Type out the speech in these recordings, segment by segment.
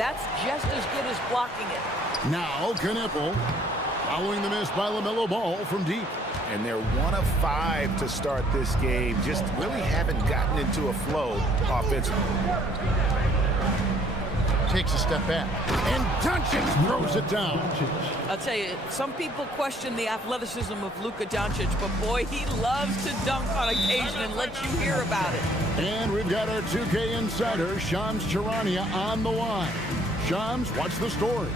That's just as good as blocking it. Now, Knippel. Following the miss by LaMelo Ball from deep. And they're 1 of 5 to start this game. Just really haven't gotten into a flow offensively. Takes a step back. And Doncic throws it down. I'll tell you, some people question the athleticism of Luka Doncic, but boy, he loves to dunk on occasion and let you hear about it. And we've got our 2K insider, Shams Charania, on the line. Shams, what's the story?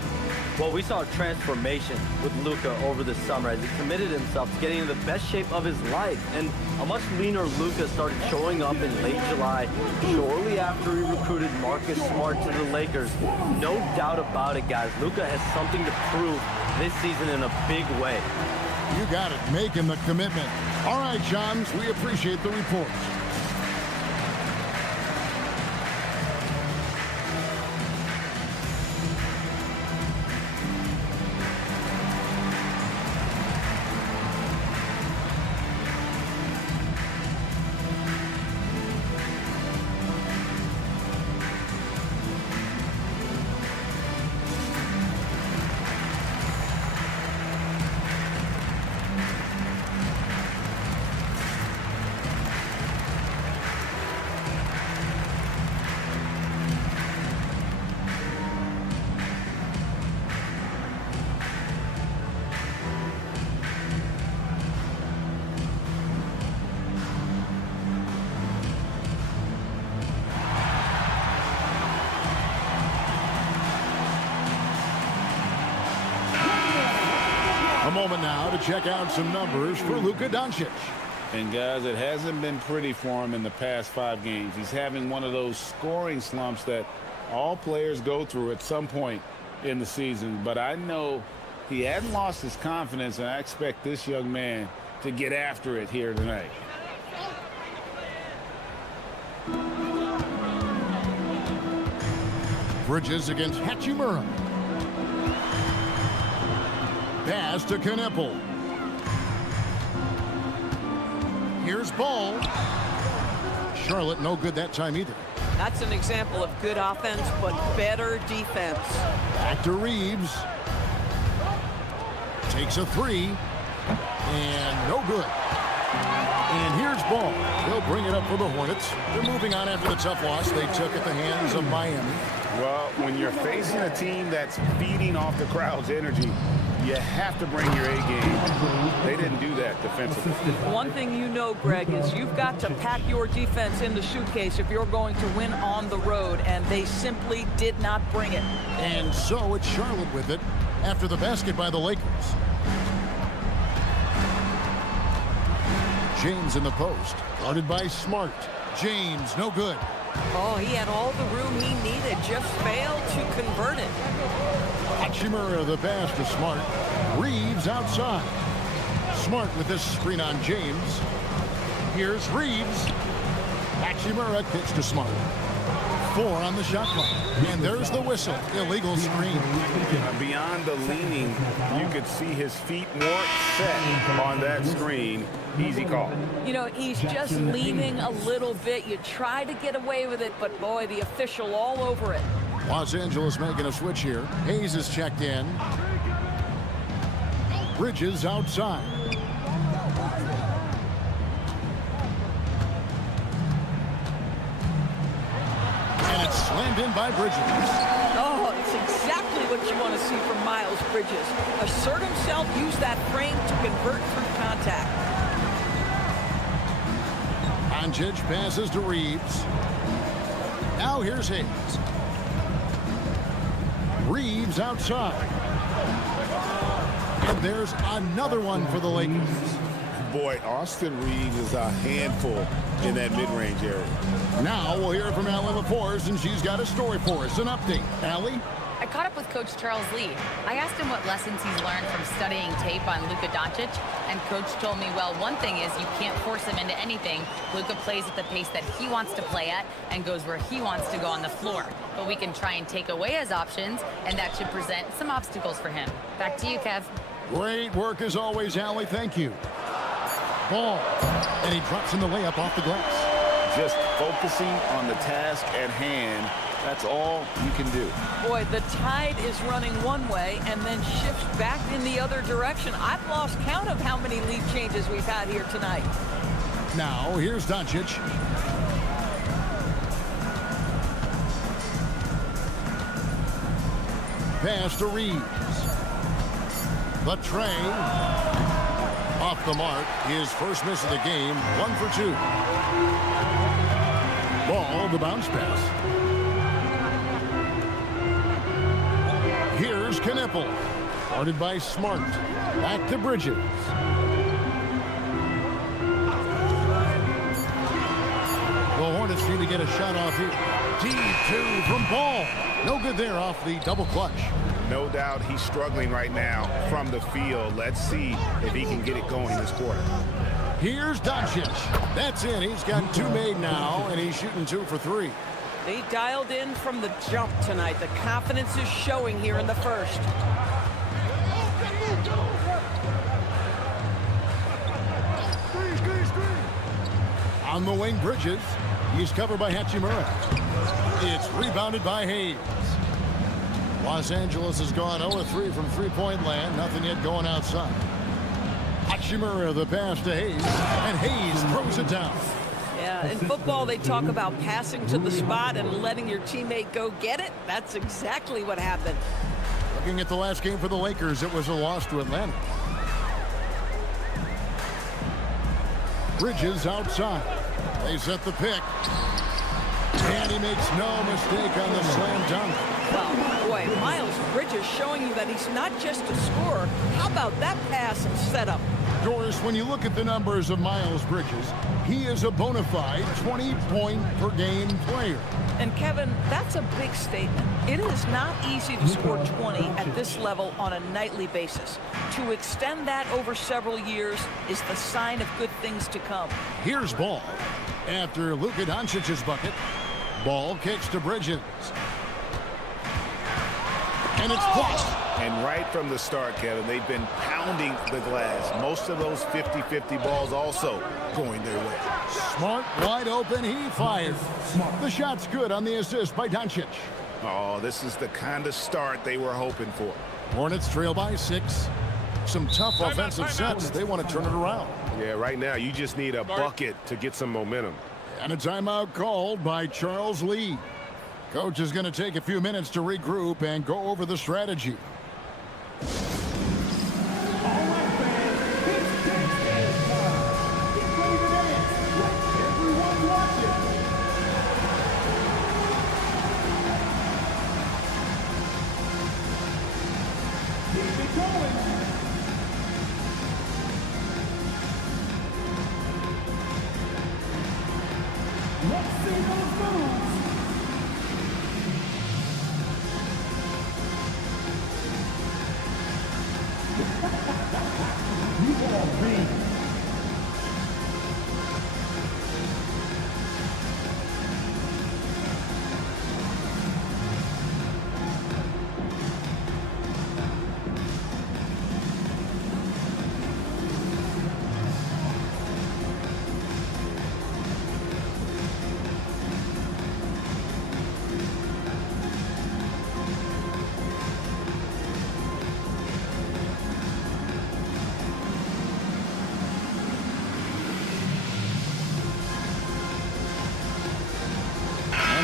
Well, we saw a transformation with Luka over the summer as he committed himself to getting in the best shape of his life. And a much leaner Luka started showing up in late July, shortly after he recruited Marcus Smart to the Lakers. No doubt about it, guys. Luka has something to prove this season in a big way. You got it, making the commitment. All right, Shams, we appreciate the report. A moment now to check out some numbers for Luka Doncic. And guys, it hasn't been pretty for him in the past 5 games. He's having one of those scoring slumps that all players go through at some point in the season. But I know he hasn't lost his confidence, and I expect this young man to get after it here tonight. Bridges against Hachimura. Pass to Knippel. Here's Ball. Charlotte no good that time either. That's an example of good offense, but better defense. Back to Reeves. Takes a 3. And no good. And here's Ball. They'll bring it up for the Hornets. They're moving on after the tough loss they took at the hands of Miami. Well, when you're facing a team that's feeding off the crowd's energy, you have to bring your A game. They didn't do that defensively. One thing you know, Greg, is you've got to pack your defense in the suitcase if you're going to win on the road, and they simply did not bring it. And so it's Charlotte with it after the basket by the Lakers. James in the post, guarded by Smart. James, no good. Oh, he had all the room he needed, just failed to convert it. Hachimura the pass to Smart. Reeves outside. Smart with this screen on James. Here's Reeves. Hachimura kicks to Smart. 4 on the shot clock. And there's the whistle. Illegal screen. Beyond the leaning, you could see his feet more set on that screen. Easy call. You know, he's just leaning a little bit. You try to get away with it, but boy, the official all over it. Los Angeles making a switch here. Hayes is checked in. Bridges outside. And it's slammed in by Bridges. Oh, it's exactly what you want to see from Miles Bridges. Assert himself, use that frame to convert through contact. Doncic passes to Reeves. Now here's Hayes. Reeves outside. And there's another one for the Lakers. Boy, Austin Reeves is a handful in that mid-range area. Now we'll hear from Allie LaForce, and she's got a story for us. An update. Allie? I caught up with Coach Charles Lee. I asked him what lessons he's learned from studying tape on Luka Doncic, and Coach told me, well, one thing is you can't force him into anything. Luka plays at the pace that he wants to play at and goes where he wants to go on the floor. But we can try and take away his options, and that should present some obstacles for him. Back to you, Kev. Great work as always, Allie. Thank you. Ball. And he drops in the layup off the glass. Just focusing on the task at hand That's all you can do. Boy, the tide is running one way and then shifts back in the other direction. I've lost count of how many lead changes we've had here tonight. Now, here's Doncic. Pass to Reeves. The tray. Off the mark. His first miss of the game. 1 for 2. Ball, the bounce pass. Here's Knippel. Guarded by Smart. Back to Bridges. The Hornets need to get a shot off here. D2 from Ball. No good there off the double clutch. No doubt he's struggling right now from the field. Let's see if he can get it going this quarter. Here's Doncic. That's in. He's got 2 made now, and he's shooting 2 for 3. They dialed in from the jump tonight. The confidence is showing here in the first. On the wing, Bridges. He's covered by Hachimura. It's rebounded by Hayes. Los Angeles has gone 0-3 from three-point land. Nothing yet going outside. Hachimura, the pass to Hayes. And Hayes throws it down. Yeah, in football, they talk about passing to the spot and letting your teammate go get it. That's exactly what happened. Looking at the last game for the Lakers, it was a loss to Atlanta. Bridges outside. They set the pick. And he makes no mistake on the slam dunk. Well, boy, Miles Bridges showing you that he's not just a scorer. How about that pass and setup? Doris, when you look at the numbers of Miles Bridges, he is a bona fide 20-point-per-game player. And Kevin, that's a big statement. It is not easy to score 20 at this level on a nightly basis. To extend that over several years is the sign of good things to come. Here's Ball. After Luka Doncic's bucket, Ball kicks to Bridges. And it's blocked. And right from the start, Kevin, they've been pounding the glass. Most of those 50-50 balls also going their way. Smart wide open. He fires. The shot's good on the assist by Doncic. Oh, this is the kind of start they were hoping for. Hornets trail by 6. Some tough offensive sets. They want to turn it around. Yeah, right now you just need a bucket to get some momentum. And a timeout called by Charles Lee. Coach is going to take a few minutes to regroup and go over the strategy.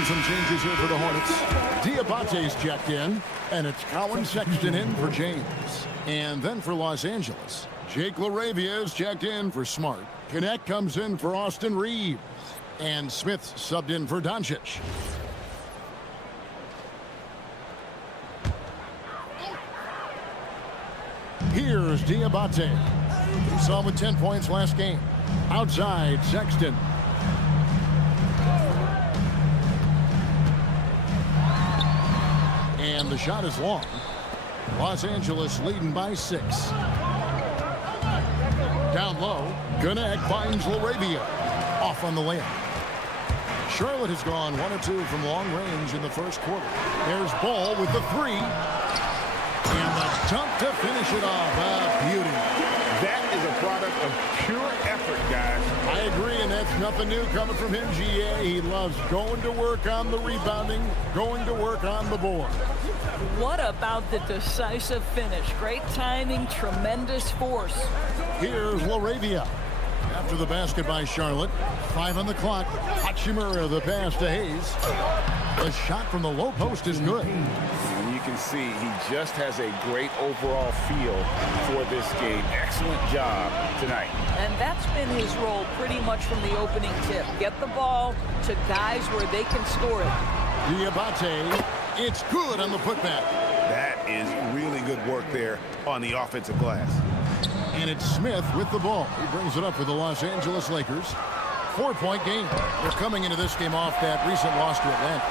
Some changes here for the Hornets. Diabate's checked in, and it's Colin Sexton in for James. And then for Los Angeles, Jake LaRavia is checked in for Smart. Connect comes in for Austin Reeves. And Smith subbed in for Doncic. Here's Diabate. We saw him with 10 points last game. Outside, Sexton. And the shot is long. Los Angeles leading by 6. Down low, Connect finds LaRavia. Off on the layup. Charlotte has gone 1 or 2 from long range in the first quarter. There's Ball with the 3. And the dunk to finish it off. A beauty. That is a product of pure effort, guys. I agree, and that's nothing new coming from him, GA. He loves going to work on the rebounding, going to work on the board. What about the decisive finish? Great timing, tremendous force. Here's Laravia. After the basket by Charlotte, 5 on the clock. Hachimura the pass to Hayes. The shot from the low post is good. And you can see he just has a great overall feel for this game. Excellent job tonight. And that's been his role pretty much from the opening tip. Get the ball to guys where they can score it. Diabate, it's good on the putback. That is really good work there on the offensive glass. And it's Smith with the ball. He brings it up for the Los Angeles Lakers. 4-point game. They're coming into this game off that recent loss to Atlanta.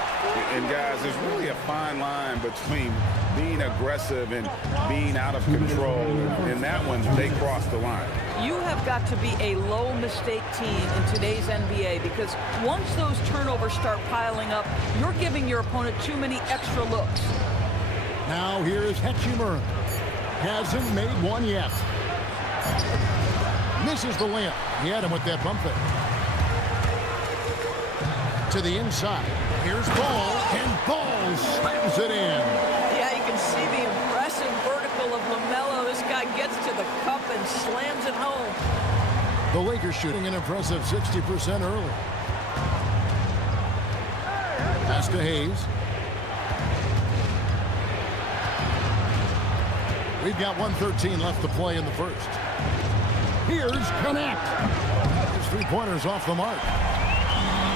And guys, there's really a fine line between being aggressive and being out of control. In that one, they crossed the line. You have got to be a low mistake team in today's NBA, because once those turnovers start piling up, you're giving your opponent too many extra looks. Now here's Hachimura. Hasn't made one yet. Misses the layup. He had him with that bump fake. To the inside. Here's Ball, and Ball slams it in. Yeah, you can see the impressive vertical of LaMelo. This guy gets to the cup and slams it home. The Lakers shooting an impressive 60% early. Pass to Hayes. We've got 1:13 left to play in the first. Here's Connect. His three-pointers off the mark.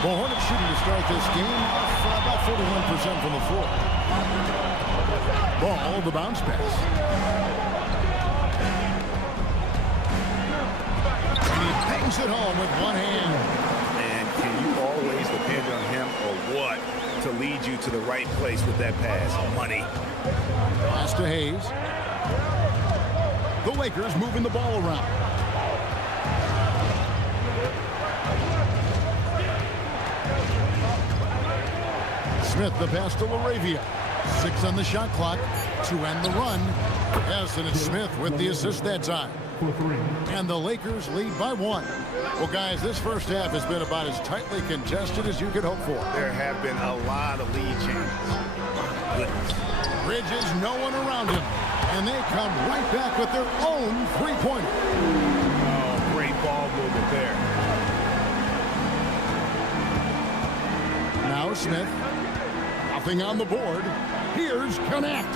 The Hornets shooting to start this game off about 41% from the floor. Ball, the bounce pass. And he bangs it home with one hand. And can you always depend on him or what to lead you to the right place with that pass? Money. Pass to Hayes. The Lakers moving the ball around. Smith the pass to Laravia. 6 on the shot clock to end the run. Yes, and it's Smith with the assist that time. And the Lakers lead by 1. Well, guys, this first half has been about as tightly contested as you could hope for. There have been a lot of lead changes. Bridges, no one around him. And they come right back with their own three-pointer. Oh, great ball movement there. Now Smith. Nothing on the board. Here's Connect.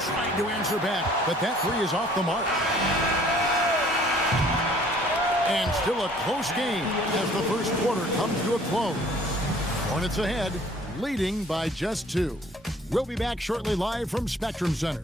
Trying to answer back, but that three is off the mark. And still a close game as the first quarter comes to a close. Hornets ahead, leading by just 2. We'll be back shortly live from Spectrum Center.